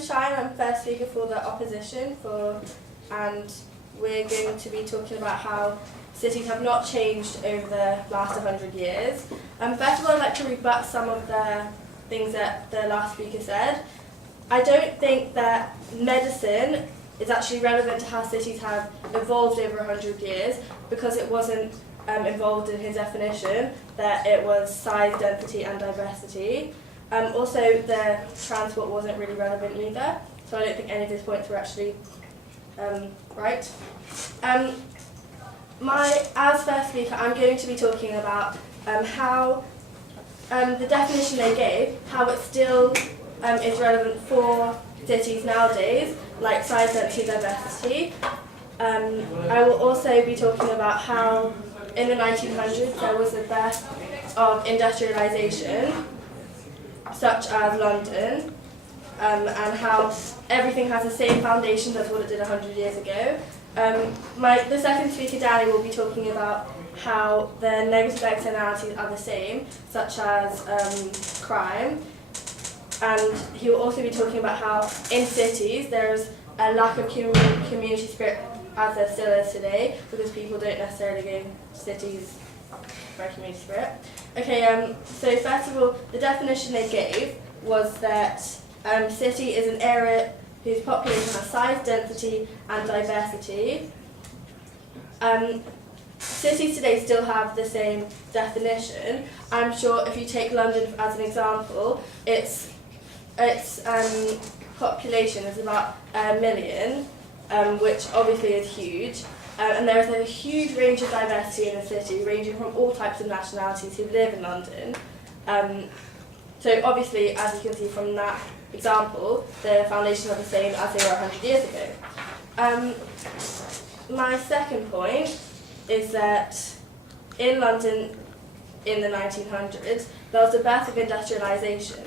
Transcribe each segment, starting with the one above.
name's Shine. I'm first speaker for the opposition, and we're going to be talking about how cities have not changed over the last 100 years. First of all, I'd like to rebut some of the things that the last speaker said. I don't think that medicine is actually relevant to how cities have evolved over 100 years, because it wasn't involved in his definition, that it was size, density and diversity. Also, the transport wasn't really relevant either, so I don't think any of his points were actually right. As first speaker, I'm going to be talking about how the definition they gave, how it still is relevant for cities nowadays, like size, density, diversity. I will also be talking about how in the 1900s there was a birth of industrialisation, such as London, and how everything has the same foundations as what it did 100 years ago. The second speaker, Danny, will be talking about how the negative externalities are the same, such as crime. And he will also be talking about how in cities there is a lack of community spirit, as there still is today, because people don't necessarily go to cities for community spirit. Okay, so first of all, the definition they gave was that city is an area whose population has size, density and diversity. Cities today still have the same definition. I'm sure if you take London as an example, its population is about 1 million, which obviously is huge. And there is a huge range of diversity in the city, ranging from all types of nationalities who live in London. So obviously, as you can see from that example, the foundations are the same as they were 100 years ago. My second point is that in London in the 1900s, there was a birth of industrialisation.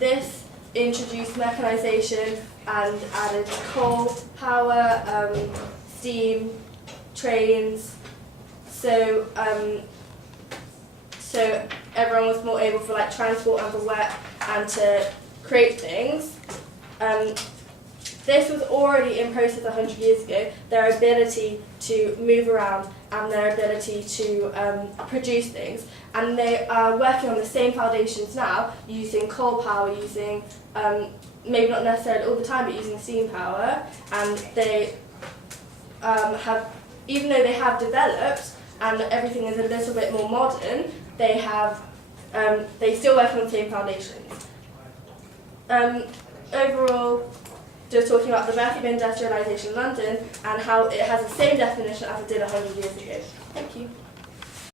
This introduced mechanisation and added coal power, steam, trains, so everyone was more able for transport and for work and to create things. This was already in process 100 years ago, their ability to move around and their ability to produce things. And they are working on the same foundations now, using coal power, using, maybe not necessarily all the time, but using steam power. And they even though they have developed and everything is a little bit more modern, they still work on the same foundations. Overall, just talking about the birth of industrialisation in London and how it has the same definition as it did 100 years ago.